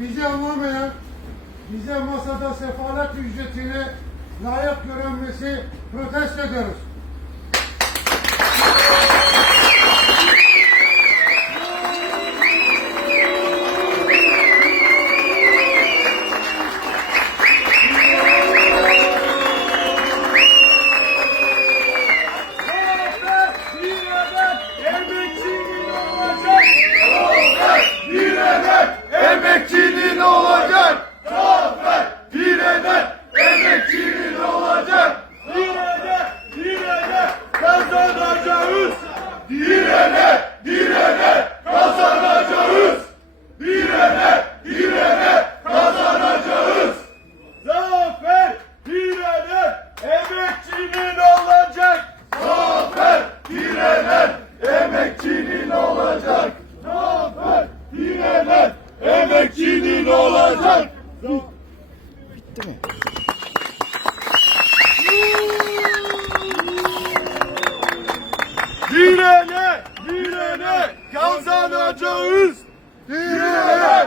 bizi anlamayan, bize masada sefalet ücretini layık görünmesi protesto ediyoruz. Kazanacağız. Direne, direne kazanacağız. Direne, direne kazanacağız. Zafer direnen emekçinin olacak. Zafer direnen emekçinin olacak. Zafer direnen emekçinin olacak. Bitti mi? Direne, direne kazanacağız. Direne.